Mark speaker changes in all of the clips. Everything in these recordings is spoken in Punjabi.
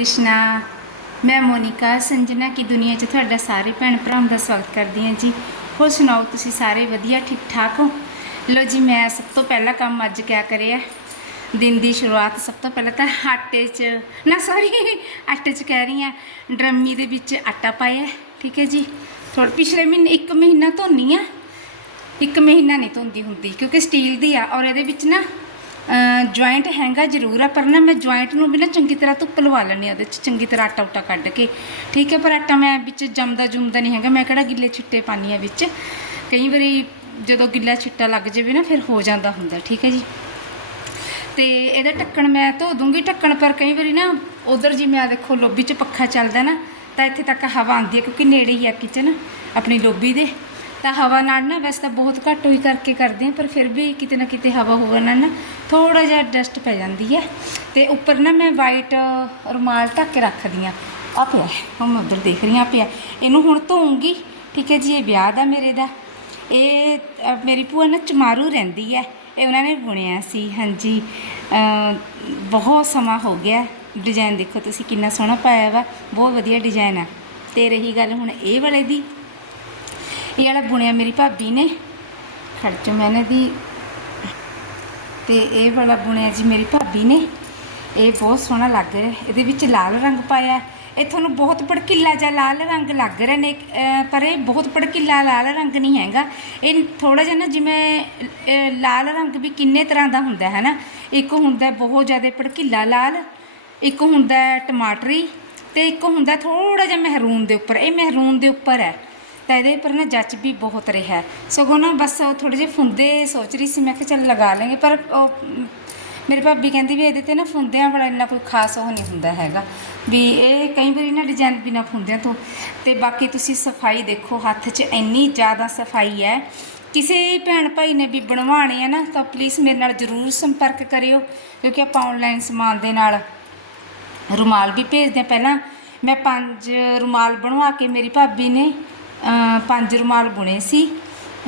Speaker 1: ਕ੍ਰਿਸ਼ਨਾ, ਮੈਂ ਮੋਨਿਕਾ ਸੰਜਨਾ ਕੀ ਦੁਨੀਆ 'ਚ ਤੁਹਾਡਾ ਸਾਰੇ ਭੈਣ ਭਰਾਵਾਂ ਦਾ ਸਵਾਗਤ ਕਰਦੀ ਹਾਂ ਜੀ। ਹੋਰ ਸੁਣਾਓ, ਤੁਸੀਂ ਸਾਰੇ ਵਧੀਆ, ਠੀਕ ਠਾਕ ਹੋ? ਲੋ ਜੀ, ਮੈਂ ਸਭ ਤੋਂ ਪਹਿਲਾ ਕੰਮ ਅੱਜ ਕਿਆ ਕਰਿਆ? ਦਿਨ ਦੀ ਸ਼ੁਰੂਆਤ ਸਭ ਤੋਂ ਪਹਿਲਾਂ ਤਾਂ ਆਟੇ 'ਚ, ਨਾ ਸੌਰੀ ਆਟੇ 'ਚ ਕਹਿ ਰਹੀ ਹਾਂ। ਡਰਮੀ ਦੇ ਵਿੱਚ ਆਟਾ ਪਾਇਆ, ਠੀਕ ਹੈ ਜੀ। ਥੋੜਾ ਪਿਛਲੇ ਮਹੀਨੇ, ਇੱਕ ਮਹੀਨਾ ਧੋਨੀ ਆ। ਇੱਕ ਮਹੀਨਾ ਨਹੀਂ ਧੋਂਦੀ ਹੁੰਦੀ, ਕਿਉਂਕਿ ਸਟੀਲ ਦੀ ਆ, ਔਰ ਇਹਦੇ ਵਿੱਚ ਨਾ ਜੁਆਇੰਟ ਹੈਗਾ ਜ਼ਰੂਰ ਆ, ਪਰ ਨਾ ਮੈਂ ਜੁਆਇੰਟ ਨੂੰ ਵੀ ਨਾ ਚੰਗੀ ਤਰ੍ਹਾਂ ਧੁੱਪ ਲਵਾ ਲੈਂਦੀ ਆ ਉਹਦੇ 'ਚ ਚੰਗੀ ਤਰ੍ਹਾਂ ਆਟਾ ਉਟਾ ਕੱਢ ਕੇ। ਠੀਕ ਹੈ, ਪਰ ਆਟਾ ਮੈਂ ਵਿੱਚ ਜੰਮਦਾ ਜੁੰਮਦਾ ਨਹੀਂ ਹੈਗਾ, ਮੈਂ ਕਿਹੜਾ ਗਿੱਲੇ ਛਿੱਟੇ ਪਾਨੀ ਆ ਵਿੱਚ। ਕਈ ਵਾਰੀ ਜਦੋਂ ਗਿੱਲਾ ਛਿੱਟਾ ਲੱਗ ਜਾਵੇ ਨਾ, ਫਿਰ ਹੋ ਜਾਂਦਾ ਹੁੰਦਾ, ਠੀਕ ਹੈ ਜੀ। ਤੇ ਇਹਦਾ ਢੱਕਣ ਮੈਂ ਧੋ ਦੂੰਗੀ, ਢੱਕਣ ਪਰ ਕਈ ਵਾਰੀ ਨਾ ਉਧਰ ਜੀ ਮੈਂ ਦੇਖੋ, ਲੋਬੀ 'ਚ ਪੱਖਾ ਚੱਲਦਾ ਨਾ, ਤਾਂ ਇੱਥੇ ਤੱਕ ਹਵਾ ਆਉਂਦੀ ਹੈ, ਕਿਉਂਕਿ ਨੇੜੇ ਹੀ ਆ ਕਿਚਨ ਆਪਣੀ ਲੋਬੀ ਦੇ। ਤਾਂ ਹਵਾ ਨਾਲ ਨਾ ਵੈਸੇ ਤਾਂ ਬਹੁਤ ਘੱਟ ਹੋਈ ਕਰਕੇ ਕਰਦੇ ਆ ਪਰ ਫਿਰ ਵੀ ਕਿਤੇ ਨਾ ਕਿਤੇ ਹਵਾ ਹੋਣ ਨਾਲ ਨਾ ਥੋੜਾ ਜਿਹਾ ਡਸਟ ਪੈ ਜਾਂਦੀ ਹੈ। ਤੇ ਉੱਪਰ ਨਾ ਮੈਂ ਵਾਈਟ ਰੁਮਾਲ ਢੱਕ ਕੇ ਰੱਖਦੀ ਆ ਆ ਪਿਆ ਹੁਣ ਮੈਂ ਉਧਰ ਦੇਖ ਰਹੀ ਆ ਪਿਆ ਇਹਨੂੰ ਹੁਣ ਧੋਉਂਗੀ ਠੀਕ ਹੈ ਜੀ, ਇਹ ਵਿਆਹ ਦਾ ਮੇਰੇ ਦਾ। ਇਹ ਮੇਰੀ ਭੂਆ ਨਾ ਚਮਾਰੂ ਰਹਿੰਦੀ ਹੈ, ਇਹ ਉਹਨਾਂ ਨੇ ਬੁਣਿਆ ਸੀ, ਹਾਂਜੀ। ਬਹੁਤ ਸਮਾਂ ਹੋ ਗਿਆ ਡਿਜ਼ਾਈਨ ਦੇਖੋ ਤੁਸੀਂ ਕਿੰਨਾ ਸੋਹਣਾ ਪਾਇਆ ਵਾ, ਬਹੁਤ ਵਧੀਆ ਡਿਜ਼ਾਈਨ ਆ। ਤੇ ਰਹੀ ਗੱਲ ਹੁਣ ਇਹ ਵਾਲੇ ਦੀ। ਇਹ ਵਾਲਾ ਬੁਣਿਆ ਮੇਰੀ ਭਾਬੀ ਨੇ। ਖਰਚ ਮੈਨੇ ਦੀ ਤੇ ਇਹ ਵਾਲਾ ਬੁਣਿਆ ਜੀ ਮੇਰੀ ਭਾਬੀ ਨੇ। ਇਹ ਬਹੁਤ ਸੋਹਣਾ ਲੱਗ ਰਿਹਾ। ਇਹਦੇ ਵਿੱਚ ਲਾਲ ਰੰਗ ਪਾਇਆ। ਇਹ ਤੁਹਾਨੂੰ ਬਹੁਤ ਭੜਕੀਲਾ ਜਿਹਾ ਲਾਲ ਰੰਗ ਲੱਗ ਰਿਹਾ ਨੇ। ਪਰ ਇਹ ਬਹੁਤ ਭੜਕੀਲਾ ਲਾਲ ਰੰਗ ਨਹੀਂ ਹੈਗਾ। ਇਹ ਥੋੜਾ ਜਿਹਾ ਨਾ ਜਿਵੇਂ ਲਾਲ ਰੰਗ ਵੀ ਕਿੰਨੇ ਤਰ੍ਹਾਂ ਦਾ ਹੁੰਦਾ ਹੈ ਨਾ ਇੱਕ ਹੁੰਦਾ ਬਹੁਤ ਜ਼ਿਆਦਾ ਭੜਕੀਲਾ ਲਾਲ, ਇੱਕ ਹੁੰਦਾ ਟਮਾਟਰੀ, ਤੇ ਇੱਕ ਹੁੰਦਾ ਥੋੜਾ ਜਿਹਾ ਮਹਿਰੂਨ ਦੇ ਉੱਪਰ। ਇਹ ਮਹਿਰੂਨ ਦੇ ਉੱਪਰ ਹੈ। ਤਾਂ ਇਹਦੇ ਉੱਪਰ ਨਾ ਜੱਚ ਵੀ ਬਹੁਤ ਰਿਹਾ। ਸਗੋਂ ਨਾ ਬਸ ਉਹ ਥੋੜੇ ਜਿਹੇ ਫੁੰਦੇ ਸੋਚ ਰਹੀ ਸੀ, ਮੈਂ ਕਿ ਚੱਲ ਲਗਾ ਲਾਂਗੇ ਪਰ ਉਹ ਮੇਰੀ ਭਾਬੀ ਕਹਿੰਦੀ ਵੀ ਇਹਦੇ ਤੇ ਨਾ ਫੁੰਦਿਆਂ ਵਾਲਾ ਇੰਨਾ ਕੋਈ ਖਾਸ ਉਹ ਨਹੀਂ ਹੁੰਦਾ ਹੈਗਾ, ਵੀ ਇਹ ਕਈ ਵਾਰੀ ਨਾ ਡਿਜ਼ਾਈਨ ਬਿਨਾ ਫੁੰਦਿਆਂ ਤੋਂ ਤੇ ਬਾਕੀ ਤੁਸੀਂ ਸਫ਼ਾਈ ਦੇਖੋ, ਹੱਥ 'ਚ ਇੰਨੀ ਜ਼ਿਆਦਾ ਸਫ਼ਾਈ ਹੈ। ਕਿਸੇ ਭੈਣ ਭਾਈ ਨੇ ਵੀ ਬਣਵਾਉਣੇ ਆ ਨਾ, ਤਾਂ ਪਲੀਜ਼ ਮੇਰੇ ਨਾਲ ਜ਼ਰੂਰ ਸੰਪਰਕ ਕਰਿਓ, ਕਿਉਂਕਿ ਆਪਾਂ ਆਨਲਾਈਨ ਸਮਾਨ ਦੇ ਨਾਲ ਰੁਮਾਲ ਵੀ ਭੇਜਦੇ ਹਾਂ। ਪਹਿਲਾਂ ਮੈਂ ਪੰਜ ਰੁਮਾਲ ਬਣਵਾ ਕੇ ਮੇਰੀ ਭਾਬੀ ਨੇ ਪੰਜ ਰੁਮਾਲ ਬੁਣੇ ਸੀ।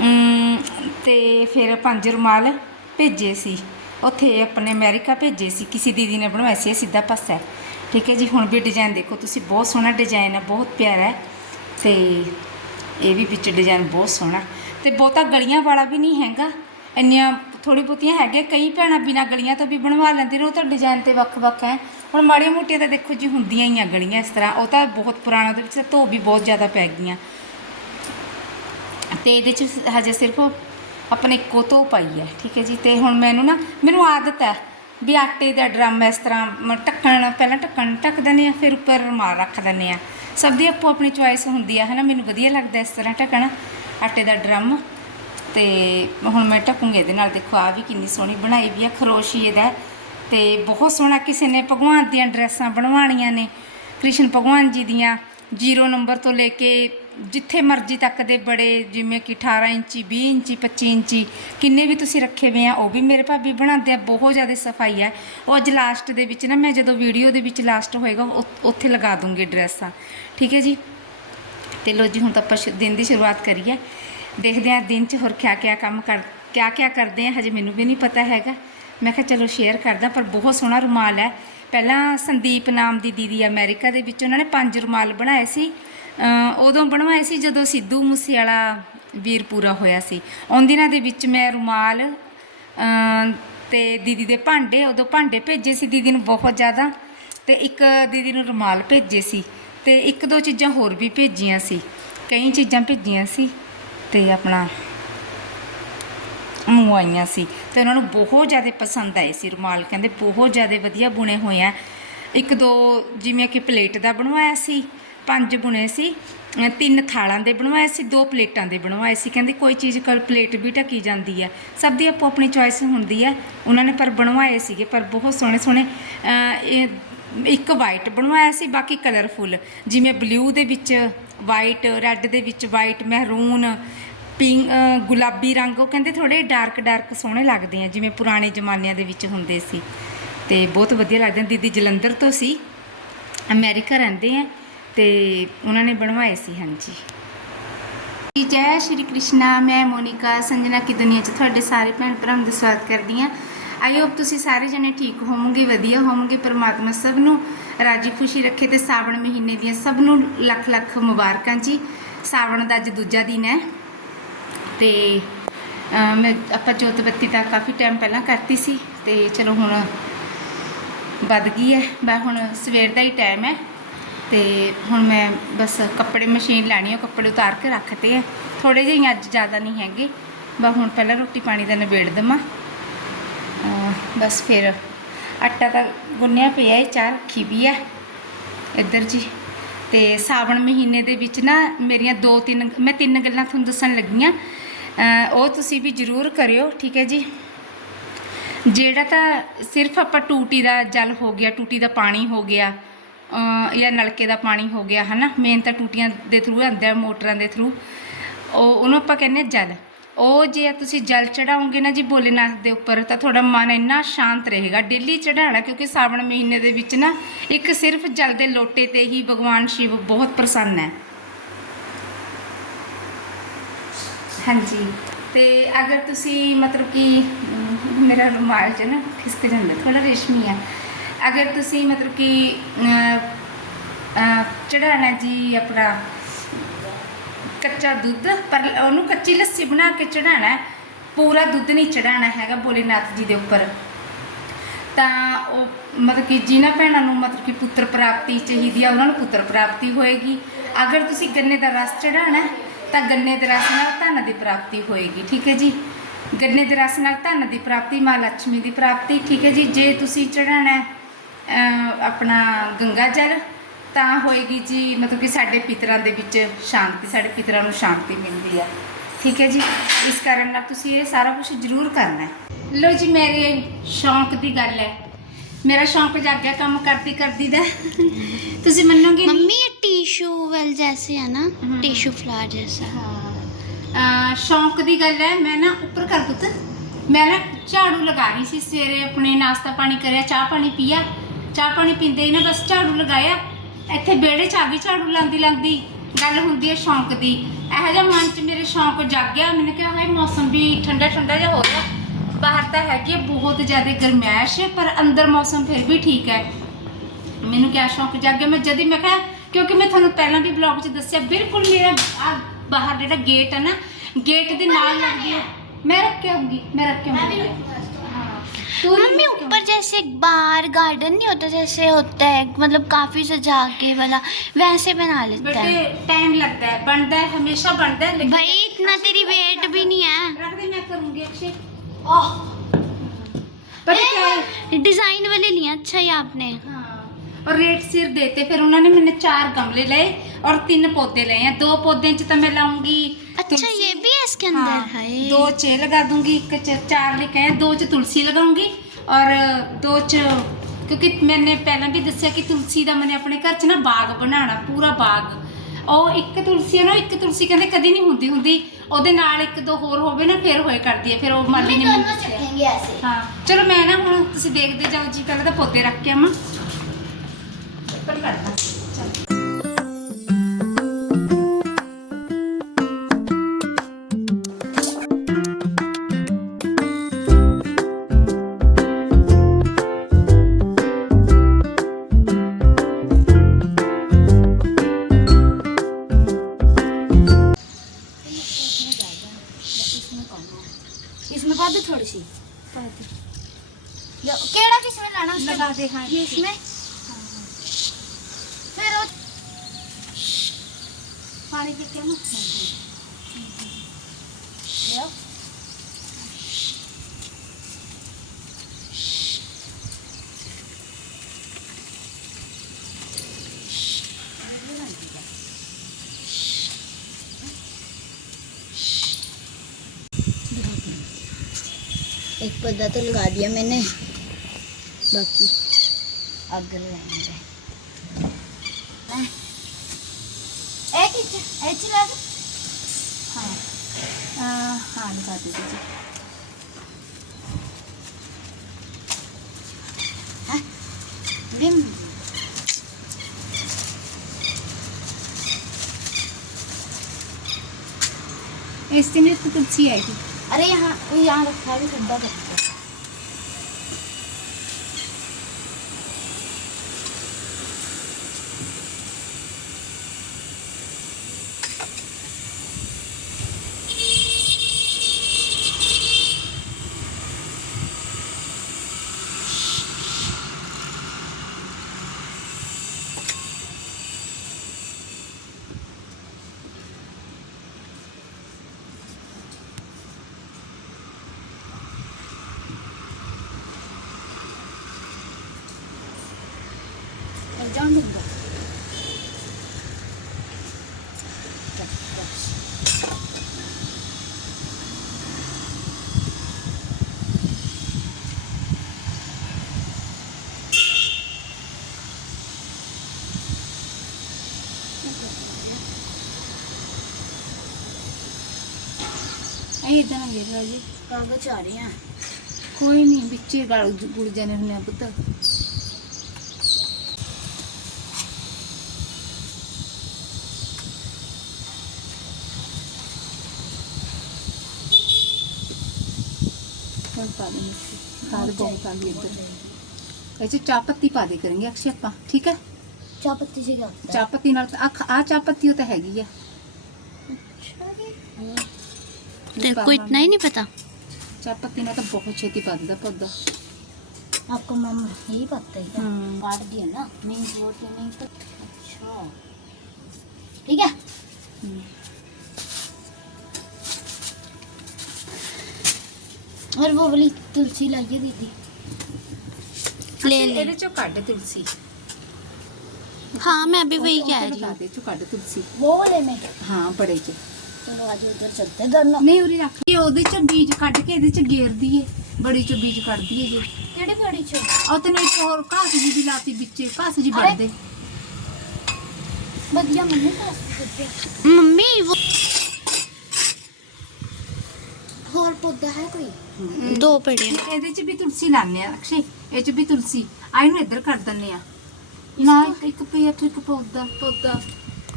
Speaker 1: ਅਮ, ਤੇ ਫਿਰ ਪੰਜ ਰੁਮਾਲ ਭੇਜੇ ਸੀ। ਉੱਥੇ ਆਪਣੇ ਅਮਰੀਕਾ ਭੇਜੇ ਸੀ। ਕਿਸੇ ਦੀਦੀ ਨੇ ਬਣਵਾਇਆ ਸੀ ਸਿੱਧਾ ਪਾਸਾ। ਠੀਕ ਹੈ ਜੀ ਹੁਣ ਵੀ ਡਿਜ਼ਾਈਨ ਦੇਖੋ ਤੁਸੀਂ ਬਹੁਤ ਸੋਹਣਾ ਡਿਜ਼ਾਈਨ ਹੈ ਬਹੁਤ ਪਿਆਰਾ ਹੈ। ਤੇ ਇਹ ਵੀ ਵਿੱਚ ਡਿਜ਼ਾਈਨ ਬਹੁਤ ਸੋਹਣਾ। ਤੇ ਬਹੁਤਾ ਗਲੀਆਂ ਵਾਲਾ ਵੀ ਨਹੀਂ ਹੈਗਾ। ਇੰਨੀਆਂ ਥੋੜੀ ਬਹੁਤੀਆਂ ਹੈਗੇ ਕਈ ਭੈਣਾਂ ਬਿਨਾਂ ਗਲੀਆਂ ਤੋਂ ਵੀ ਬਣਵਾ ਲੈਂਦੀਆਂ ਨੇ ਉਹ ਤਾਂ ਡਿਜ਼ਾਈਨ ਤੇ ਵੱਖ-ਵੱਖ ਹੈ। ਹੁਣ ਮਾੜੀਆਂ ਮੋਟੀਆਂ ਤਾਂ ਦੇਖੋ ਜੀ ਹੁੰਦੀਆਂ ਹੀ ਆ ਗਲੀਆਂ ਇਸ ਤਰ੍ਹਾਂ। ਉਹ ਤਾਂ ਬਹੁਤ ਪੁਰਾਣਾ ਉਹਦੇ ਵਿੱਚ ਤਾਂ ਧੋ ਵੀ ਬਹੁਤ ਜ਼ਿਆਦਾ ਪੈ ਗਈਆਂ। ਤੇ ਇਹਦੇ ਚ ਹਜੇ ਸਿਰਫ ਆਪਣੇ ਇੱਕੋ ਧੋ ਪਾਈ ਹੈ, ਠੀਕ ਹੈ ਜੀ? ਤੇ ਹੁਣ ਮੈਨੂੰ ਨਾ, ਮੈਨੂੰ ਆਦਤ ਹੈ ਵੀ ਆਟੇ ਦਾ ਡਰਮ ਇਸ ਤਰ੍ਹਾਂ ਮ- ਪਹਿਲਾਂ ਢੱਕਣ ਢੱਕ ਦਿੰਦੇ ਆ ਫਿਰ ਉੱਪਰ ਰੁਮਾਲ ਰੱਖ ਦਿੰਦੇ ਆ ਸਭ ਦੀ ਆਪੋ ਆਪਣੀ ਚੁਆਇਸ ਹੁੰਦੀ ਆ ਹਨਾ? ਮੈਨੂੰ ਵਧੀਆ ਲੱਗਦਾ ਇਸ ਤਰ੍ਹਾਂ ਢੱਕਣਾ, ਆਟੇ ਦਾ ਡਰਮ। ਤੇ ਹੁਣ ਮੈਂ ਢੱਕੂੰਗੀ ਇਹਦੇ ਨਾਲ, ਦੇਖੋ ਆ ਵੀ ਕਿੰਨੀ ਸੋਹਣੀ ਬਣਾਈ ਵੀ ਆ ਖਰੋਸ਼ੀ ਇਹਦਾ। ਤੇ ਬਹੁਤ ਸੋਹਣਾ ਕਿਸੇ ਨੇ ਭਗਵਾਨ ਦੀਆਂ ਡਰੈਸਾਂ ਬਣਵਾਉਣੀਆਂ ਨੇ। ਕ੍ਰਿਸ਼ਨ ਭਗਵਾਨ ਜੀ ਦੀਆਂ ਜ਼ੀਰੋ ਨੰਬਰ ਤੋਂ ਲੈ ਕੇ ਜਿੱਥੇ ਮਰਜ਼ੀ ਤੱਕ ਦੇ ਬੜੇ, ਜਿਵੇਂ ਕਿ 18 ਇੰਚੀ 20 ਇੰਚੀ 25 ਇੰਚੀ, ਕਿੰਨੇ ਵੀ ਤੁਸੀਂ ਰੱਖੇ ਹੋਏ ਆ, ਉਹ ਵੀ ਮੇਰੇ ਭਾਬੀ ਬਣਾਉਂਦੇ ਆ, ਬਹੁਤ ਜ਼ਿਆਦਾ ਸਫ਼ਾਈ ਹੈ ਉਹ ਅੱਜ ਲਾਸਟ ਦੇ ਵਿੱਚ ਨਾ, ਮੈਂ ਜਦੋਂ ਵੀਡੀਓ ਦੇ ਵਿੱਚ ਲਾਸਟ ਹੋਏਗਾ ਉੱਥੇ ਲਗਾ ਦੂੰਗੀ ਡਰੈਸਾਂ। ਠੀਕ ਹੈ ਜੀ? ਤੇ ਲੋ ਜੀ, ਹੁਣ ਤਾਂ ਆਪਾਂ ਸ਼ੁ- ਦਿਨ ਦੀ ਸ਼ੁਰੂਆਤ ਕਰੀਏ। ਦੇਖਦੇ ਹਾਂ ਦਿਨ 'ਚ ਹੋਰ ਕਿਆ ਕਿਆ ਕੰਮ ਕਰ ਕਿਆ ਕਿਆ ਕਰਦੇ ਆ, ਹਜੇ ਮੈਨੂੰ ਵੀ ਨਹੀਂ ਪਤਾ ਹੈਗਾ। ਮੈਂ ਕਿਹਾ ਚਲੋ ਸ਼ੇਅਰ ਕਰਦਾ, ਪਰ ਬਹੁਤ ਸੋਹਣਾ ਰੁਮਾਲ ਹੈ। ਪਹਿਲਾਂ ਸੰਦੀਪ ਨਾਮ ਦੀ ਦੀਦੀ ਅਮਰੀਕਾ ਦੇ ਵਿੱਚ ਉਹਨਾਂ ਨੇ ਪੰਜ ਰੁਮਾਲ ਬਣਾਏ ਸੀ। ਉਦੋਂ ਬਣਵਾਏ ਸੀ ਜਦੋਂ ਸਿੱਧੂ ਮੂਸੇਵਾਲਾ ਵੀਰ ਪੂਰਾ ਹੋਇਆ ਸੀ। ਉਹਨਾਂ ਦਿਨਾਂ ਦੇ ਵਿੱਚ ਮੈਂ ਰੁਮਾਲ ਅਮ ਤੇ ਦੀਦੀ ਦੇ ਭਾਂਡੇ, ਉਦੋਂ ਭਾਂਡੇ ਭੇਜੇ ਸੀ ਦੀਦੀ ਨੂੰ ਬਹੁਤ ਜ਼ਿਆਦਾ ਤੇ ਇੱਕ ਦੀਦੀ ਨੂੰ ਰੁਮਾਲ ਭੇਜੇ ਸੀ ਤੇ ਇੱਕ ਦੋ ਚੀਜ਼ਾਂ ਹੋਰ ਵੀ ਭੇਜੀਆਂ ਸੀ। ਕਈ ਚੀਜ਼ਾਂ ਭੇਜੀਆਂ ਸੀ ਤੇ ਆਪਣਾ ਮੰਗਵਾਈਆਂ ਸੀ ਤੇ ਉਹਨਾਂ ਨੂੰ ਬਹੁਤ ਜ਼ਿਆਦਾ ਪਸੰਦ ਆਏ ਸੀ ਰੁਮਾਲ। ਕਹਿੰਦੇ ਬਹੁਤ ਜ਼ਿਆਦਾ ਵਧੀਆ ਬੁਣੇ ਹੋਏ ਆ। ਇੱਕ ਦੋ ਜਿਵੇਂ ਕਿ ਪਲੇਟ ਦਾ ਬਣਵਾਇਆ ਸੀ ਪੰਜ ਬੁਣੇ ਸੀ ਤਿੰਨ ਥਾਲਾਂ ਦੇ ਬਣਵਾਏ ਸੀ, ਦੋ ਪਲੇਟਾਂ ਦੇ ਬਣਵਾਏ ਸੀ। ਕਹਿੰਦੇ ਕੋਈ ਚੀਜ਼ ਕਲ ਪਲੇਟ ਵੀ ਢੱਕੀ ਜਾਂਦੀ ਹੈ। ਸਭ ਦੀ ਆਪੋ ਆਪਣੀ ਚੋਇਸ ਹੁੰਦੀ ਹੈ। ਉਹਨਾਂ ਨੇ ਪਰ ਬਣਵਾਏ ਸੀਗੇ, ਪਰ ਬਹੁਤ ਸੋਹਣੇ ਸੋਹਣੇ ਇਹ ਇੱਕ ਵਾਈਟ ਬਣਵਾਇਆ ਸੀ, ਬਾਕੀ ਕਲਰਫੁੱਲ ਜਿਵੇਂ ਬਲੂ ਦੇ ਵਿੱਚ ਵਾਈਟ ਰੈੱਡ ਦੇ ਵਿੱਚ ਵਾਈਟ ਮਹਿਰੂਨ ਪਿੰਕ ਗੁਲਾਬੀ ਰੰਗ, ਉਹ ਕਹਿੰਦੇ ਥੋੜੇ ਡਾਰਕ ਡਾਰਕ ਸੋਹਣੇ ਲੱਗਦੇ ਆ, ਜਿਵੇਂ ਪੁਰਾਣੇ ਜ਼ਮਾਨਿਆਂ ਦੇ ਵਿੱਚ ਹੁੰਦੇ ਸੀ। ਤੇ ਬਹੁਤ ਵਧੀਆ ਲੱਗਦੇ ਦੀਦੀ ਜਲੰਧਰ ਤੋਂ ਸੀ। ਅਮਰੀਕਾ ਰਹਿੰਦੇ ਆ। ਤੇ ਉਹਨਾਂ ਨੇ ਬਣਵਾਏ ਸੀ ਹਾਂਜੀ। ਜੀ, ਜੈ ਸ਼੍ਰੀ ਕ੍ਰਿਸ਼ਨਾ ਮੈਂ ਮੋਨਿਕਾ ਸੰਜਨਾ ਕੀ ਦੁਨੀਆ 'ਚ ਤੁਹਾਡੇ ਸਾਰੇ ਭੈਣ ਭਰਾਵਾਂ ਦਾ ਸਵਾਗਤ ਕਰਦੀ ਹਾਂ। ਆਈ ਹੋਪ ਤੁਸੀਂ ਸਾਰੇ ਜਣੇ ਠੀਕ ਹੋਵੋਗੇ ਵਧੀਆ ਹੋਵੋਗੇ ਪਰਮਾਤਮਾ ਸਭ ਨੂੰ ਰਾਜੀ ਖੁਸ਼ੀ ਰੱਖੇ ਤੇ ਸਾਵਣ ਮਹੀਨੇ ਦੀਆਂ ਸਭ ਨੂੰ ਲੱਖ ਲੱਖ ਮੁਬਾਰਕਾਂ ਜੀ। ਸਾਵਣ ਦਾ ਅੱਜ ਦੂਜਾ ਦਿਨ ਹੈ ਤੇ ਮੈਂ ਆਪਾਂ ਜੋਤ ਬੱਤੀ ਤਾਂ ਕਾਫੀ ਟਾਈਮ ਪਹਿਲਾਂ ਕਰਤੀ ਸੀ ਤੇ ਚਲੋ ਹੁਣ ਵੱਧ ਗਈ ਹੈ ਮੈਂ ਹੁਣ ਸਵੇਰ ਦਾ ਹੀ ਟਾਈਮ ਹੈ। ਤੇ ਹੁਣ ਮੈਂ ਬਸ ਕੱਪੜੇ ਮਸ਼ੀਨ ਲੈਣੀ ਹੈ ਕੱਪੜੇ ਉਤਾਰ ਕੇ ਰੱਖਤੇ ਹੈ ਥੋੜੇ ਜਿਹੇ ਅੱਜ ਜ਼ਿਆਦਾ ਨਹੀਂ ਹੈਗੇ। ਬਸ ਹੁਣ ਪਹਿਲਾਂ ਰੋਟੀ ਪਾਣੀ ਦਾ ਨਿਬੇੜ ਦਵਾਂ। ਬਸ ਫਿਰ ਆਟਾ ਤਾਂ ਗੁੰਨਿਆ ਪਿਆ ਹੈ ਚਾਹ ਰੱਖੀ ਵੀ ਹੈ ਇੱਧਰ ਜੀ। ਤੇ ਸਾਵਣ ਮਹੀਨੇ ਦੇ ਵਿੱਚ ਨਾ ਮੇਰੀਆਂ ਦੋ ਤਿੰਨ, ਮੈਂ ਤਿੰਨ ਗੱਲਾਂ ਤੁਹਾਨੂੰ ਦੱਸਣ ਲੱਗੀਆਂ ਉਹ ਤੁਸੀਂ ਵੀ ਜ਼ਰੂਰ ਕਰਿਓ, ਠੀਕ ਹੈ ਜੀ। ਜਿਹੜਾ ਤਾਂ ਸਿਰਫ ਆਪਾਂ ਟੂਟੀ ਦਾ ਜਲ ਹੋ ਗਿਆ, ਟੂਟੀ ਦਾ ਪਾਣੀ ਹੋ ਗਿਆ ਜਾਂ ਨਲਕੇ ਦਾ ਪਾਣੀ ਹੋ ਗਿਆ, ਹਨਾ? ਮੇਨ ਤਾਂ ਟੂਟੀਆਂ ਦੇ ਥਰੂ ਆਉਂਦਾ, ਮੋਟਰਾਂ ਦੇ ਥਰੂ ਉਹ, ਉਹਨੂੰ ਆਪਾਂ ਕਹਿੰਦੇ ਹਾਂ ਜਲ। ਉਹ ਜੇ ਤੁਸੀਂ ਜਲ ਚੜਾਓਗੇ ਨਾ ਜੀ ਭੋਲੇਨਾਥ ਦੇ ਉੱਪਰ, ਤਾਂ ਤੁਹਾਡਾ ਮਨ ਇੰਨਾ ਸ਼ਾਂਤ ਰਹੇਗਾ। ਡੇਲੀ ਚੜਾਉਣਾ ਕਿਉਂਕਿ ਸਾਵਣ ਮਹੀਨੇ ਦੇ ਵਿੱਚ ਨਾ, ਇੱਕ ਸਿਰਫ ਜਲ ਦੇ ਲੋਟੇ ਤੇ ਹੀ ਭਗਵਾਨ ਸ਼ਿਵ ਬਹੁਤ ਪ੍ਰਸੰਨ ਹੈ। ਹਾਂਜੀ। ਤੇ ਅਗਰ ਤੁਸੀਂ ਮਤਲਬ ਕਿ ਮੇਰਾ ਰੁਮਾਲ ਚ ਨਾ ਖਿਸਕ ਜਾਂਦਾ ਥੋੜਾ ਰੇਸ਼ਮੀ ਹੈ ਅਗਰ ਤੁਸੀਂ ਮਤਲਬ ਕਿ ਚੜਾਣਾ ਜੀ ਆਪਣਾ ਕੱਚਾ ਦੁੱਧ, ਪਰ ਉਹਨੂੰ ਕੱਚੀ ਲੱਸੀ ਬਣਾ ਕੇ ਚੜਾਣਾ ਪੂਰਾ ਦੁੱਧ ਨਹੀਂ ਚੜਾਣਾ ਹੈਗਾ ਭੋਲੇਨਾਥ ਜੀ ਦੇ ਉੱਪਰ। ਤਾਂ ਉਹ ਮਤਲਬ ਕਿ ਜਿਨ੍ਹਾਂ ਭੈਣਾਂ ਨੂੰ ਮਤਲਬ ਕਿ ਪੁੱਤਰ ਪ੍ਰਾਪਤੀ ਚਾਹੀਦੀ ਆ, ਉਹਨਾਂ ਨੂੰ ਪੁੱਤਰ ਪ੍ਰਾਪਤੀ ਹੋਏਗੀ। ਅਗਰ ਤੁਸੀਂ ਗੰਨੇ ਦਾ ਰਸ ਚੜਾਣਾ ਤਾਂ ਗੰਨੇ ਦੇ ਰਸ ਨਾਲ ਧਨ ਦੀ ਪ੍ਰਾਪਤੀ ਹੋਏਗੀ, ਠੀਕ ਹੈ ਜੀ? ਗੰਨੇ ਦੇ ਰਸ ਨਾਲ ਧਨ ਦੀ ਪ੍ਰਾਪਤੀ ਮਾਂ ਲక్ష్ਮੀ ਦੀ ਪ੍ਰਾਪਤੀ, ਠੀਕ ਹੈ ਜੀ? ਜੇ ਤੁਸੀਂ ਚੜਾਣਾ ਆਪਣਾ ਗੰਗਾ ਜਲ ਤਾਂ ਹੋਏਗੀ ਜੀ ਮਤਲਬ ਕਿ ਸਾਡੇ ਪਿਤਰਾਂ ਦੇ ਵਿੱਚ ਸ਼ਾਂਤੀ ਸਾਡੇ ਪਿਤਰਾਂ ਨੂੰ ਸ਼ਾਂਤੀ ਮਿਲਦੀ ਆ। ਠੀਕ ਹੈ ਜੀ? ਇਸ ਕਾਰਨ ਨਾਲ ਤੁਸੀਂ ਇਹ ਸਾਰਾ ਕੁਝ ਜ਼ਰੂਰ ਕਰਨਾ ਹੈ। ਲੋ ਜੀ ਮੇਰੇ ਸ਼ੌਂਕ ਦੀ ਗੱਲ ਹੈ। ਮੇਰਾ ਸ਼ੌਂਕ ਜਾਗਿਆ ਕੰਮ ਕਰਦੀ ਕਰਦੀ ਦਾ। ਤੁਸੀਂ ਮੰਨੋਗੇ
Speaker 2: ਮੰਮੀ ਇਹ ਟਿਸ਼ੂ ਵੈਲ ਜੈਸੇ ਆ
Speaker 1: ਨਾ
Speaker 2: ਟਿਸ਼ੂ ਫਲਾਰ ਜੈਸਾ।
Speaker 1: ਹਾਂ। ਸ਼ੌਂਕ ਦੀ ਗੱਲ ਹੈ ਮੈਂ ਨਾ ਉੱਪਰ ਕਰ ਦਿੱਤਾ ਮੈਂ ਨਾ ਝਾੜੂ ਲਗਾ ਰਹੀ ਸੀ ਸਵੇਰੇ ਆਪਣੇ ਨਾਸ਼ਤਾ ਪਾਣੀ ਕਰਿਆ ਚਾਹ ਪਾਣੀ ਪੀਆ। ਚਾਹ ਪਾਣੀ ਪੀਂਦੇ ਹੀ ਨਾ ਬਸ ਝਾੜੂ ਲਗਾਇਆ। ਇੱਥੇ ਵਿਹੜੇ 'ਚ ਆ ਗਈ ਝਾੜੂ ਲਾਉਂਦੀ ਲਾਂਦੀ। ਗੱਲ ਹੁੰਦੀ ਹੈ ਸ਼ੌਂਕ ਦੀ। ਇਹੋ ਜਿਹਾ ਮਨ 'ਚ ਮੇਰੇ ਸ਼ੌਂਕ ਜਾਗਿਆ। ਮੈਨੂੰ ਕਿਹਾ, ਹਾਏ, ਮੌਸਮ ਵੀ ਠੰਡਾ ਠੰਡਾ ਜਿਹਾ ਹੋ ਰਿਹਾ। ਬਾਹਰ ਤਾਂ ਹੈਗੀ ਹੈ ਬਹੁਤ ਜ਼ਿਆਦਾ ਗਰਮੈਸ਼ ਪਰ ਅੰਦਰ ਮੌਸਮ ਫਿਰ ਵੀ ਠੀਕ ਹੈ। ਮੈਨੂੰ ਕਿਆ ਸ਼ੌਂਕ ਜਾਗਿਆ? ਮੈਂ ਜਦੀ ਮੈਂ ਕਿਹਾ, ਕਿਉਂਕਿ ਮੈਂ ਤੁਹਾਨੂੰ ਪਹਿਲਾਂ ਵੀ ਬਲੌਗ 'ਚ ਦੱਸਿਆ, ਬਿਲਕੁਲ ਮੇਰਾ ਆ ਬਾਹਰ ਜਿਹੜਾ ਗੇਟ ਹੈ ਨਾ ਗੇਟ ਦੇ ਨਾਲ ਲੱਗਦੀ ਹੈ। ਮੈਂ ਰੱਖਿਆ ਕੇ ਮੈਂ ਰੱਖਿਆ ਕੇ
Speaker 2: मम्मी ऊपर जैसे एक बाहर गार्डन नहीं होता जैसे होता है मतलब काफ़ी सजा के वाला वैसे बना। लेता है।
Speaker 1: टाइम लगता है बनता है हमेशा बनता है लेकिन
Speaker 2: भाई इतना तेरी वेट भी नहीं है।
Speaker 1: रख दे मैं करूँगी अक्षय पता क्या
Speaker 2: डिज़ाइन वाले लिए अच्छा ही आपने।
Speaker 1: हाँ और रेट सिर देते फिर उन्होंने मैंने चार गमले लए और तीन पौधे लए हैं। दो पौधे तो मैं लाऊँगी
Speaker 2: अच्छा ये भी इसके
Speaker 1: हाँ,
Speaker 2: अंदर है
Speaker 1: दो चे लगा दूंगी एक च चार लेके आए दो च तुलसी लगाऊंगी और दो च ਕਿਉਂਕਿ ਮੈਨੇ ਪਹਿਲਾਂ ਵੀ ਦੱਸਿਆ ਕਿ ਤੁਲਸੀ ਦਾ ਮੈਨੇ ਆਪਣੇ ਘਰ 'ਚ ਨਾ ਬਾਗ ਬਣਾਉਣਾ ਪੂਰਾ ਬਾਗ ਉਹ ਇੱਕ ਤੁਲਸੀ ਹੈ ਨਾ ਇੱਕ ਤੁਲਸੀ ਕਹਿੰਦੇ ਕਦੀ ਨਹੀਂ ਹੁੰਦੀ ਹੁੰਦੀ ਉਹਦੇ ਨਾਲ ਇੱਕ ਦੋ ਹੋਰ ਹੋਵੇ ਨਾ ਫਿਰ ਹੋਏ ਕਰਦੀ ਹੈ ਫਿਰ ਉਹ ਮਾਲੀ ਨੇ ਮੈਨੂੰ ਦੱਸਿਆ
Speaker 2: ऐसे
Speaker 1: ਹਾਂ ਚਲੋ ਮੈਂ ਨਾ ਹੁਣ ਤੁਸੀਂ ਦੇਖਦੇ ਜਾਓ ਜੀ ਪਹਿਲਾਂ ਤਾਂ ਪੌਦੇ ਰੱਖ ਕੇ ਆਵਾਂ ਪਰ ਕਰਦਾ
Speaker 2: एक पौधा तो लगा दिया मैंने। बाकी आग लगाएँगे हाँ?
Speaker 1: आ, हाँ लगा दीजिए। Bim.
Speaker 2: अरे यहाँ यहाँ रखा है भी गड्ढा करके
Speaker 1: ਇਹ ਇਦਾਂ ਨਾ ਗਿਰ ਰਾਜੀ
Speaker 2: ਕਾਗਜ਼ ਆ ਰਹੇ ਆ।
Speaker 1: ਕੋਈ ਨਹੀਂ ਵਿੱਚੇ ਗਲ ਗੁੜ ਜਾਣੇ ਹੁੰਦੇ ਆ ਪੁੱਤ। ਚੱਲ ਪਾ ਦੇ ਮਿੱਠੀ ਪਾ ਦੇ ਬਹੁਤ ਆ ਗਈ ਇੱਧਰ ਇਹ 'ਚ ਚਾਹ ਪੱਤੀ ਪਾ ਦੇ ਕਰਾਂਗੇ ਅਕਸ਼ੇ ਆਪਾਂ ਠੀਕ ਹੈ
Speaker 2: ਚਾਹ ਪੱਤੀ ਸੇ ਕਰਤਾ
Speaker 1: ਚਾਹ ਪੱਤੀ ਨਾਲ ਆ ਆ ਚਾਹ ਪੱਤੀ ਉਹ ਤਾਂ ਹੈਗੀ ਆ
Speaker 2: तेरे को इतना ही नहीं पता
Speaker 1: ਚਾਹ ਪੱਤੀ ਨਾਲ ਤਾਂ ਬਹੁਤ ਛੇਤੀ ਪਾ ਦਿੰਦਾ ਪੌਦਾ
Speaker 2: आपको मैम यही पता है क्या
Speaker 1: हम्म।
Speaker 2: काट दिया ना नहीं वो तो नहीं पता अच्छा ठीक है
Speaker 1: ਹਮ।
Speaker 2: और वो वाली तुलसी लाइए दीदी ले ले
Speaker 1: ਇਹਦੇ ਚੋਂ ਕੱਢ ਤੁਲਸੀ
Speaker 2: हाँ मैं भी वही
Speaker 1: ਉਹ-
Speaker 2: कह
Speaker 1: ਉਹ
Speaker 2: रही
Speaker 1: ਲਗਾ
Speaker 2: हूँ
Speaker 1: ਦੇ ਚੋਂ ਕੱਢ ਤੁਲਸੀ
Speaker 2: वो वाले में
Speaker 1: ਹਾਂ ਬੜੇ ਚ
Speaker 2: चलो आज उधर चलते दोनों
Speaker 1: ਨਹੀਂ ਉਰੀ ਰੱਖ ਕੇ ਉਹਦੇ ਚ ਬੀਜ ਕੱਢ ਕੇ ਇਹਦੇ ਚ ਗੇਰ ਦਈਏ ਬੜੀ ਚ ਬੀਜ ਕੱਢ ਦਈਏ ਜੀ
Speaker 2: केड़ी बड़ी चो
Speaker 1: ਉਹ ਤੇ ਨਹੀਂ ਹੋਰ ਘਾਸ ਜੀ ਵੀ ਲਾਤੀ ਵਿੱਚੇ ਘਾਸ ਜੀ
Speaker 2: अरे।
Speaker 1: ਵੱਢਦੇ
Speaker 2: बढ़िया मम्मी का मम्मी वो और पौधा है कोई दो पेड़े
Speaker 1: ਤੇ ਇਹਦੇ ਚ ਵੀ ਤੁਲਸੀ ਲਾਣੇ ਆ ਅਕਸ਼ੇ ਇਹ ਚ ਵੀ ਤੁਲਸੀ ਆ ਇਹਨੂੰ ਇੱਧਰ ਕਰ ਦਿੰਨੇ ਆ ਨਾ ਇੱਕ ਇੱਕ ਪੇਟ ਇੱਕ ਪੌਦਾ ਪੌਦਾ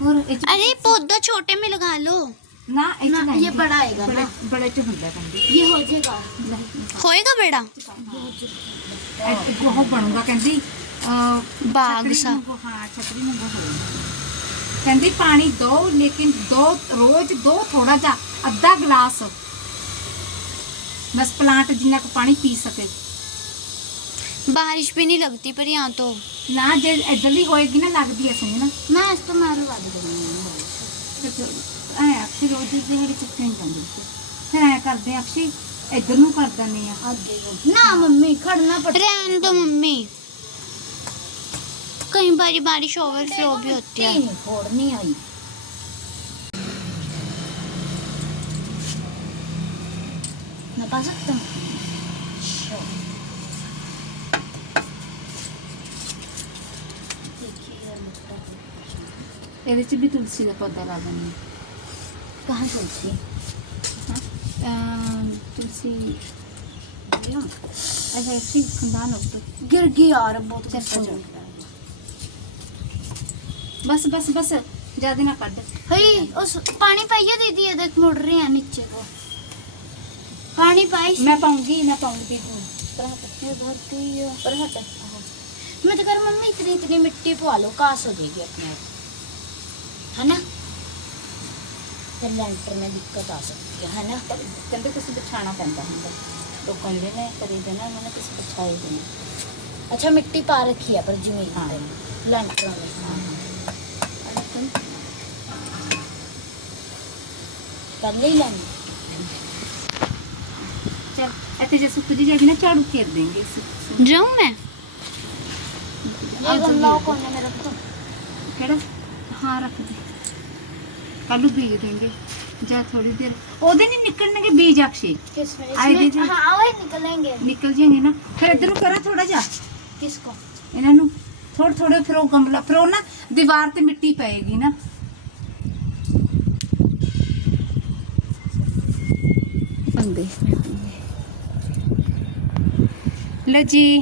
Speaker 1: ਹੋਰ ਇਹ ਚ
Speaker 2: अरे पौधा छोटे में लगा लो
Speaker 1: ਨਾ ਇਹ ਚ
Speaker 2: ना
Speaker 1: ਨਹੀਂ
Speaker 2: ये बड़ा आएगा
Speaker 1: ਬੜੇ
Speaker 2: ना
Speaker 1: ਬੜੇ ਚ ਹੁੰਦਾ ਕਹਿੰਦੀ
Speaker 2: ये हो जाएगा होएगा बेड़ा
Speaker 1: ਇਹ ਉਹ ਬਣੂਗਾ ਕਹਿੰਦੀ ਅਹ,
Speaker 2: ਬਾਗ
Speaker 1: ਛਤਰੀ
Speaker 2: ਸਾ।
Speaker 1: ਵਾਂਗੂ, ਹਾਂ ਛਤਰੀ ਨੂੰ ਹੋਊਗਾ ਕਹਿੰਦੀ ਪਾਣੀ ਦੋ ਲੇਕਿਨ ਦੋ ਰੋਜ਼ ਦੋ ਥੋੜਾ ਜਿਹਾ ਅੱਧਾ ਗਲਾਸ ਬਸ ਪਲਾਂਟ ਜਿੰਨਾ ਕੁ ਪਾਣੀ ਪੀ ਸਕੇ
Speaker 2: बारिश भी नहीं लगती पर यहाँ तो
Speaker 1: ਨਾ ਜੇ ਇਧਰਲੀ ਹੋਏਗੀ ਨਾ ਲੱਗਦੀ ਐ ਸਮਝ ਨਾ
Speaker 2: मैं इस्तेमाल लगा दूंगी
Speaker 1: ਐ ਅਕਸ਼ੀ ਰੋਜ਼ ਦੀ ਦਿਹਾੜੀ ਚੁੱਕੇ ਨਹੀਂ ਜਾਂਦੀ ਫਿਰ ਐ ਕਰਦੇ ਆ ਅਕਸ਼ੀ ਇਧਰ ਨੂੰ ਕਰ ਦਿੰਦੇ ਆ
Speaker 2: ना मम्मी खड़ना पड़ता रहने दो मम्मी कई बारी बारिश ओवरफ्लो भी होती है फोड़नी आई मैं पा सकता हूँ
Speaker 1: ਇਹਦੇ ਚ ਵੀ ਤੁਲਸੀ ਦਾ ਪੌਦਾ ਲਾ ਦਿੰਦੇ
Speaker 2: कहाँ तुलसी
Speaker 1: ਆ ਅਮ, ਤੁਲਸੀ ਅੱਛਾ ਅਕਸ਼ੀ ਖੰਦਾਨ ਉੱਤੇ
Speaker 2: गिर गई यार बहुत
Speaker 1: चल,
Speaker 2: गुस्सा
Speaker 1: चल।
Speaker 2: चढ़ रहा
Speaker 1: ਬਸ ਬਸ ਬਸ ਜਿਆਦਾ ਨਾ ਕੱਢ
Speaker 2: है हे उस पानी पाइए दीदी ये देख मुड़ रहे हैं नीचे को पानी पाई।
Speaker 1: मैं
Speaker 2: पाऊँगी मैं पाऊँगी। पर मैं तो कर मम्मी इतनी इतनी मिट्टी पवा लो घास हो जाएगी अपने आप। है ना? तो फिर लेंटर में दिक्कत आ सकती है है ना?
Speaker 1: कहते कुछ बिछाना पैदा होंगे तो कहते ने करी देना उन्होंने किसी बिछाई देना
Speaker 2: अच्छा मिट्टी पा रखी है पर ज़मीन
Speaker 1: हाँ
Speaker 2: लेंटर में हाँ
Speaker 1: पहले ही लेंटर चल ऐसे जैसे खुद ना झाड़ू फेर देंगे
Speaker 2: जाऊँ मैं? केड़ा? हाँ रख दे।
Speaker 1: देंगे। जा थोड़ी देर। ओदे
Speaker 2: नहीं
Speaker 1: निकलने
Speaker 2: बीज
Speaker 1: अक्षय।
Speaker 2: हाँ निकलेंगे।
Speaker 1: निकल जाएँगे ना। फिर इधर थोड़ा जा।
Speaker 2: किसको?
Speaker 1: इन्हें थोड़े फिर गमला। फिर ना दीवार ते मिट्टी पेगी ना। ਲੋ ਜੀ।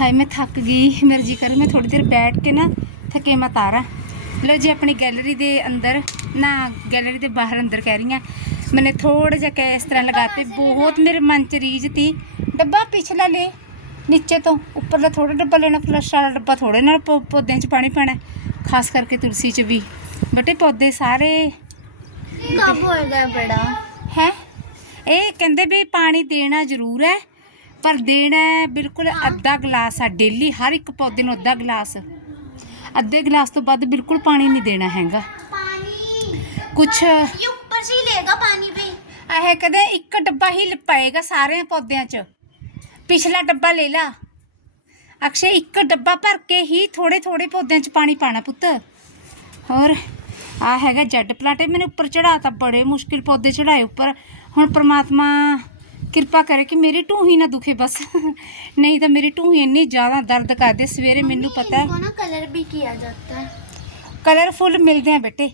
Speaker 1: ਹਾਏ ਮੈਂ ਥੱਕ ਗਈ। ਮੇਰਾ ਜੀ ਕਰ ਮੈਂ ਥੋੜੀ ਦੇਰ ਬੈਠ ਕੇ ਨਾ ਥੱਕੇ ਮੈਂ ਤਾਰਾ। ਲੋ ਜੀ ਆਪਣੀ ਗੈਲਰੀ ਦੇ ਅੰਦਰ ਨਾ ਗੈਲਰੀ ਦੇ ਬਾਹਰ ਅੰਦਰ ਕਹਿ ਰਹੀ ਆ ਮੈਨੇ ਥੋੜਾ ਜਿਹਾ ਕੈ ਇਸ ਤਰ੍ਹਾਂ ਲਗਾਤੇ ਬਹੁਤ ਮੇਰੇ ਮਨ ਚ ਰੀਝ ਤੀ। ਡੱਬਾ ਪਿਛਲਾ ਲੈ। ਨੀਚੇ ਤੋਂ ਉੱਪਰਲਾ ਥੋੜਾ ਡੱਬਾ ਲੈਣਾ ਫਲਸ਼ ਵਾਲਾ ਡੱਬਾ ਥੋੜੇ ਨਾਲ ਪੌਦਿਆਂ 'ਚ ਪਾਣੀ ਪੈਣਾ। ਖਾਸ ਕਰਕੇ ਤੁਲਸੀ 'ਚ ਵੀ। ਬਟੇ ਪੌਦੇ ਸਾਰੇ।
Speaker 2: ਕੰਮ ਗਿਆ ਬੜਾ।
Speaker 1: ਹੈ? ਇਹ ਕਹਿੰਦੇ ਵੀ ਪਾਣੀ ਦੇਣਾ ਜ਼ਰੂਰ ਹੈ। ਪਰ ਦੇਣਾ ਬਿਲਕੁਲ ਅੱਧਾ ਗਲਾਸ ਆ ਡੇਲੀ ਹਰ ਇੱਕ ਪੌਦੇ ਨੂੰ ਅੱਧਾ ਗਲਾਸ। ਅੱਧੇ ਗਲਾਸ ਤੋਂ ਵੱਧ ਬਿਲਕੁਲ ਪਾਣੀ ਨਹੀਂ ਦੇਣਾ ਹੈਗਾ।
Speaker 2: पानी
Speaker 1: ਕੁਛ
Speaker 2: ये ऊपर से ही लेगा
Speaker 1: ਇਹ ਕਦੇ ਇੱਕ ਡੱਬਾ ਹੀ ਪਏਗਾ ਸਾਰੇ ਪੌਦਿਆਂ 'ਚ। ਪਿਛਲਾ ਡੱਬਾ ਲੈ ਲਾ। ਅਕਸ਼ੇ ਇੱਕ ਡੱਬਾ ਭਰ ਕੇ ਹੀ ਥੋੜੇ ਥੋੜੇ ਪੌਦਿਆਂ 'ਚ ਪਾਣੀ ਪਾਣਾ ਪੁੱਤ। ਹੋਰ ਆ ਹੈਗਾ ਜੈਡ ਪਲਾਟੇ। ਇਹ ਮੈਨੇ ਉੱਪਰ ਚੜਾਤਾ ਬੜੇ ਮੁਸ਼ਕਿਲ ਪੌਦੇ ਚੜਾਏ ਉੱਪਰ। ਹੁਣ ਪਰਮਾਤਮਾ ਕਿਰਪਾ ਕਰੇ ਕਿ ਮੇਰੀ ਢੂਹੀ ਨਾ ਦੁਖੇ ਬਸ ਨਹੀਂ ਤਾਂ ਮੇਰੀ ਢੂਹੀ ਇੰਨੀ ਜ਼ਿਆਦਾ ਦਰਦ ਕਰਦੀ ਹੈ। ਸਵੇਰੇ ਮੈਨੂੰ ਪਤਾ ਹੈ
Speaker 2: ना कलर भी किया जाता है
Speaker 1: ਕਲਰਫੁੱਲ ਮਿਲਦੇ ਆ ਬੇਟੇ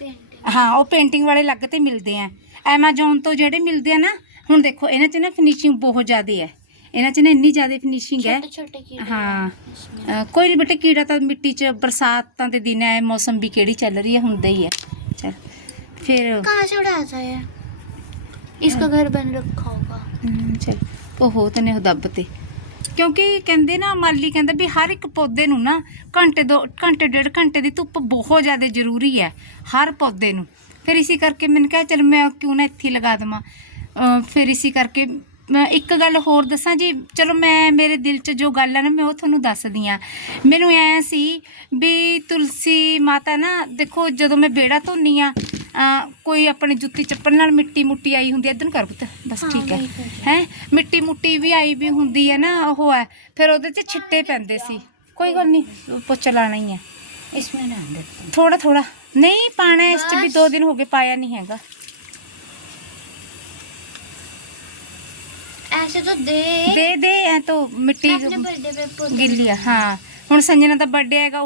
Speaker 2: पेंटिंग
Speaker 1: ਹਾਂ ਉਹ ਪੇਂਟਿੰਗ ਵਾਲੇ ਲੱਗ ਤੇ ਮਿਲਦੇ ਆ Amazon ਤੋਂ ਜਿਹੜੇ ਮਿਲਦੇ ਆ ਨਾ ਹੁਣ ਦੇਖੋ ਇਹਨਾਂ 'ਚ ਨਾ ਫਿਨਿਸ਼ਿੰਗ ਬਹੁਤ ਜ਼ਿਆਦਾ ਹੈ ਇਹਨਾਂ 'ਚ ਨਾ ਇੰਨੀ ਜ਼ਿਆਦਾ ਫਿਨਿਸ਼ਿੰਗ ਹੈ
Speaker 2: छोटे छोटे कीड़े
Speaker 1: ਹਾਂ
Speaker 2: इसमें
Speaker 1: ਅ, ਕੋਈ ਨਹੀਂ ਬੇਟੇ ਕੀੜਾ ਤਾਂ ਮਿੱਟੀ 'ਚ ਬਰਸਾਤਾਂ ਦੇ ਦਿਨ ਹੈ ਮੌਸਮ ਵੀ ਕਿਹੜੀ ਚੱਲ ਰਹੀ ਹੈ ਹੁੰਦਾ ਹੀ ਹੈ ਚਲ ਫਿਰ
Speaker 2: कहाँ से उड़ाया था ये इसका घर बन रखा होगा
Speaker 1: ਹਮ, ਚਲ ਉਹ ਤਨੇ ਉਹ ਦੱਬ ਤੇ ਕਿਉਂਕਿ ਕਹਿੰਦੇ ਨਾ ਮਾਲੀ ਕਹਿੰਦਾ ਵੀ ਹਰ ਇੱਕ ਪੌਦੇ ਨੂੰ ਨਾ ਘੰਟੇ ਦੋ ਘੰਟੇ ਡੇਢ ਘੰਟੇ ਦੀ ਧੁੱਪ ਬਹੁਤ ਜ਼ਿਆਦਾ ਜ਼ਰੂਰੀ ਹੈ ਹਰ ਪੌਦੇ ਨੂੰ ਫਿਰ ਇਸੇ ਕਰਕੇ ਮੈਨੂੰ ਕਿਹਾ ਚਲ ਮੈਂ ਕਿਉਂ ਨਾ ਇੱਥੇ ਹੀ ਲਗਾ ਦਵਾਂ ਅ, ਫਿਰ ਇਸੇ ਕਰਕੇ ਮੈਂ ਇੱਕ ਗੱਲ ਹੋਰ ਦੱਸਾਂ ਜੀ ਚਲੋ ਮੈਂ ਮੇਰੇ ਦਿਲ 'ਚ ਜੋ ਗੱਲ ਹੈ ਨਾ ਮੈਂ ਉਹ ਤੁਹਾਨੂੰ ਦੱਸਦੀ ਆ ਮੈਨੂੰ ਐ ਸੀ ਵੀ ਤੁਲਸੀ ਮਾਤਾ ਨਾ ਦੇਖੋ ਜਦੋਂ ਮੈਂ ਬੇੜਾ ਧੋਨੀ ਆ ਕੋਈ ਆਪਣੇ ਜੁੱਤੀ ਚੱਪਲ ਨਾਲ ਮਿੱਟੀ ਮੁੱਟੀ ਆਈ ਹੁੰਦੀ ਐ ਇਦਾਂ ਕਰ ਪੁੱਤ ਬਸ
Speaker 2: ਹਾਂ,
Speaker 1: ਠੀਕ ਹੈ
Speaker 2: ਵਹੀ ਕਰ ਰਹੀ
Speaker 1: ਹੈ ਮਿੱਟੀ ਮੁੱਟੀ ਵੀ ਆਈ ਵੀ ਹੁੰਦੀ ਹੈ ਨਾ ਉਹ ਹੈ ਫਿਰ ਉਹਦੇ 'ਚ ਛਿੱਟੇ ਪੈਂਦੇ ਸੀ ਕੋਈ ਗੱਲ ਨਹੀਂ ਪੋਚਾ ਲਾਣਾ ਹੀ ਹੈ
Speaker 2: इसमें रहने देते
Speaker 1: ਥੋੜਾ ਥੋੜਾ ਨਹੀਂ ਪਾਣਾ ਇਸ 'ਚ ਵੀ ਦੋ ਦਿਨ ਹੋ ਗਏ ਪਾਇਆ ਨਹੀਂ ਹੈਗਾ
Speaker 2: हैं। ऐसे तो दे
Speaker 1: ਦੇ ਦੇ ਐ ਤਾਂ ਮਿੱਟੀ
Speaker 2: मैं अपने बर्थडे पे पौधे
Speaker 1: ਗਿੱਲੀ ਆ ਹਾਂ ਹੁਣ ਸੰਜਨਾ ਦਾ ਬਰਥਡੇ ਹੈਗਾ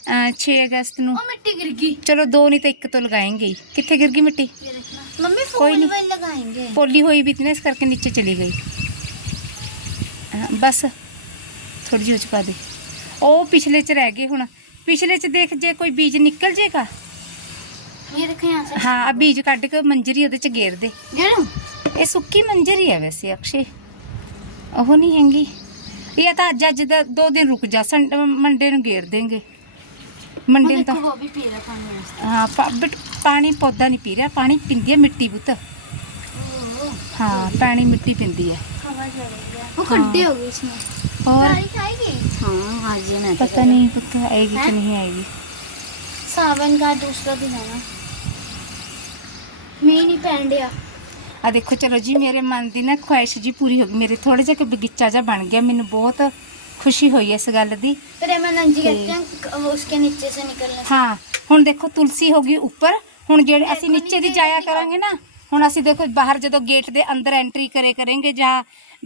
Speaker 1: 6 ਅਗਸਤ ਨੂੰ
Speaker 2: ओ मिट्टी गिर गई
Speaker 1: ਚਲੋ ਦੋ ਨਹੀਂ ਤਾਂ ਇੱਕ ਤੋਂ ਲਗਾਏਂਗੇ ਹੀ ਕਿੱਥੇ ਗਿਰ ਗਈ ਮਿੱਟੀ
Speaker 2: ये देखना मम्मी
Speaker 1: कोई
Speaker 2: फूल
Speaker 1: नहीं।
Speaker 2: वही लगाएंगे
Speaker 1: ਪੋਲੀ ਹੋਈ ਵੀ ਤੀ ਨਾ ਇਸ ਕਰਕੇ ਨੀਚੇ ਚਲੀ ਗਈ ਹਾਂ, ਬਸ ਥੋੜੀ ਜਿਹੀ ਉਹ 'ਚ ਪਾ ਦੇ ਉਹ ਪਿਛਲੇ ਚ ਰਹਿ ਗਏ ਹੁਣ ਪਿਛਲੇ ਚ ਦੇਖ ਜੇ ਕੋਈ ਬੀਜ ਨਿਕਲ ਜੇਗਾ
Speaker 2: ये देखे यहाँ से
Speaker 1: ਹਾਂ ਆ ਬੀਜ ਕੱਢ ਕੇ ਮੰਜਰੀ ਉਹਦੇ ਚ ਗੇਰ ਦੇ
Speaker 2: गिरूं?
Speaker 1: ਇਹ ਸੁੱਕੀ ਮੰਜਰੀ ਹੈ ਵੈਸੇ ਅਕਸ਼ੇ ਉਹ ਨਹੀਂ ਹੈਗੀ ਇਹ ਤਾਂ ਅੱਜ ਅੱਜ ਦਾ ਦੋ ਦਿਨ ਰੁਕ ਜਾ ਸੰਡ ਮੰਡੇ ਨੂੰ ਗੇਰ ਦੇਂਗੇ ਮੰਡੇ
Speaker 2: वो
Speaker 1: ਨੂੰ
Speaker 2: देखो
Speaker 1: ਤਾਂ
Speaker 2: वो भी पी रहा पानी ऐसे
Speaker 1: ਹਾਂ ਪਾ- ਬਟ ਪਾਣੀ ਪੌਦਾ ਨਹੀਂ ਪੀ ਰਿਹਾ ਪਾਣੀ ਪਿੰਦੀ ਹੈ ਮਿੱਟੀ ਪੁੱਤ
Speaker 2: ओ,
Speaker 1: ਹਾਂ ਪਾਣੀ ਮਿੱਟੀ ਪਿੰਦੀ ਹੈ
Speaker 2: हवा चल रही है वो
Speaker 1: हाँ।
Speaker 2: खड्डे हो गए इसमें
Speaker 1: और
Speaker 2: बारिश आएगी हाँ आज ये मैं
Speaker 1: पता नहीं पता आएगी कि
Speaker 2: हैं?
Speaker 1: नहीं आएगी
Speaker 2: सावन का दूसरा दिन है ना मैं ही नहीं पहन दिया
Speaker 1: ਆ ਦੇਖੋ ਚਲੋ ਜੀ ਮੇਰੇ ਮਨ ਦੀ ਨਾ ਖੁਆਇਸ਼ ਜੀ ਪੂਰੀ ਹੋ ਗਈ ਮੇਰੇ ਥੋੜੇ ਜਿਹਾ ਕਿ ਬਗੀਚਾ ਜਿਹਾ ਬਣ ਗਿਆ ਮੈਨੂੰ ਬਹੁਤ ਖੁਸ਼ੀ ਹੋਈ ਇਸ ਗੱਲ ਦੀ
Speaker 2: फिर एमएनएन जी
Speaker 1: ठीक।
Speaker 2: कहते हैं वो उसके नीचे से निकलने से
Speaker 1: ਹਾਂ ਹੁਣ ਦੇਖੋ ਤੁਲਸੀ ਹੋ ਗਈ ਉੱਪਰ ਹੁਣ ਜਿਹੜੇ ਅਸੀਂ ਨੀਚੇ ਦੀ ਜਾਇਆ ਕਰਾਂਗੇ ਨਾ ਹੁਣ ਅਸੀਂ ਦੇਖੋ ਬਾਹਰ ਜਦੋਂ ਗੇਟ ਦੇ ਅੰਦਰ ਐਂਟਰੀ ਕਰੇ ਕਰਾਂਗੇ ਜਾਂ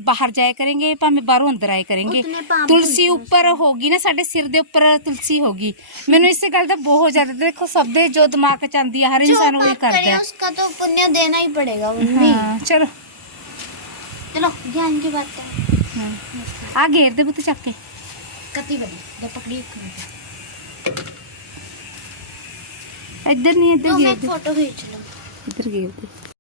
Speaker 1: ਬਾਹਰ ਜਾਇਆ ਕਰਾਂਗੇ ਭਾਵੇਂ ਬਾਹਰੋਂ ਅੰਦਰ ਆਏ ਕਰਾਂਗੇ
Speaker 2: ਉਤਨੇ ਪਾਪ
Speaker 1: ਤੁਲਸੀ ਉੱਪਰ ਹੋਗੀ ਨਾ ਸਾਡੇ ਸਿਰ ਦੇ ਉੱਪਰ ਤੁਲਸੀ ਹੋਗੀ ਮੈਨੂੰ ਇਸੇ ਗੱਲ ਦਾ ਬਹੁਤ ਜ਼ਿਆਦਾ ਦੇਖੋ ਸਭ ਦੇ ਜੋ ਦਿਮਾਗ ਚ ਆਂਦੀ ਹੈ ਹਰ
Speaker 2: जो
Speaker 1: ਇਨਸਾਨ ਉਹ
Speaker 2: पाप
Speaker 1: ਕਰਦਾ
Speaker 2: करे
Speaker 1: ਹੈ
Speaker 2: उसका तो पुण्य देना ही पड़ेगा मम्मी
Speaker 1: ਹਾਂ ਚਲੋ
Speaker 2: चलो ध्यान की बात करें
Speaker 1: ਹਾਂ ਆ ਗੇਰ ਦੇ ਪੁੱਤ ਚੱਕ ਕੇ।
Speaker 2: ਕੱਤੀ ਬੜੀ ਦੇ ਪਕੜੀ
Speaker 1: ਇੱਕ ਮਿੰਟ। ਇੱਧਰ
Speaker 2: ਨਹੀਂ
Speaker 1: ਇੱਧਰ
Speaker 2: ਗੇਰ
Speaker 1: ਦੇ।
Speaker 2: ਫੋਟੋ ਖਿੱਚ ਲਵਾਂ
Speaker 1: ਇੱਧਰ ਗੇਰ ਦੇ।